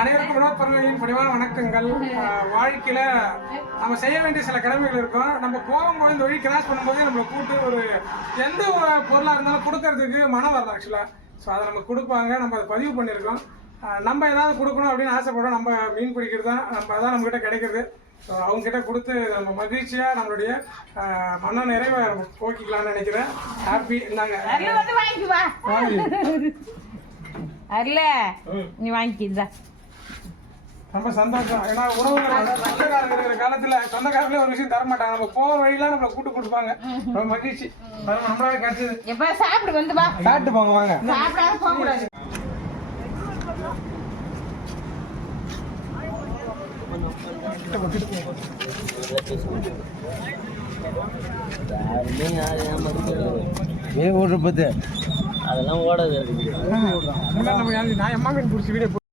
அனைவருக்கும் வினோத் பரணியின் பணிவான வணக்கங்கள். வாழ்க்கையில நம்ம செய்ய வேண்டிய சில கடமைகள் இருக்கும். நம்ம போகும்போது இந்த வழி கிராஸ் பண்ணும்போது நம்மளை கூட்டு ஒரு எந்த ஒரு பொருளாக இருந்தாலும் கொடுக்கறதுக்கு மனம் வரல ஆக்சுவலாக. ஸோ அதை நம்ம கொடுப்பாங்க, நம்ம அதை பதிவு பண்ணியிருக்கோம். நம்ம ஏதாவது கொடுக்கணும் அப்படின்னு ஆசைப்படுறோம். நம்ம மீன் பிடிக்கிறது தான் அதான் நம்மகிட்ட கிடைக்கிறது. ஸோ அவங்ககிட்ட கொடுத்து நம்ம மகிழ்ச்சியாக நம்மளுடைய மன நிறைவை போக்கிக்கலாம்னு நினைக்கிறேன். ஹாப்பி. இருந்தாங்க அருள நீ வாங்கிக்கிதா ரொம்ப சந்தோஷம். ஏன்னா உறவுகள் சொந்தக்காரங்க இருக்கிற காலத்துல சொந்தக்காரங்களே ஒரு விஷயம் தர மாட்டாங்க. நம்ம போற வழியில நம்மளை கூட்டு கொடுப்பாங்க. ரொம்ப மகிழ்ச்சி. நம்மளால கிடைச்சது. எப்ப சாப்பிடு வந்து வா, சாப்பிட்டு போங்க. வாங்க, சாப்பிடாம போக கூடாது. அதெல்லாம் ஓடாது. நான் எம்மா மீன் பிடிச்சி வீடியோ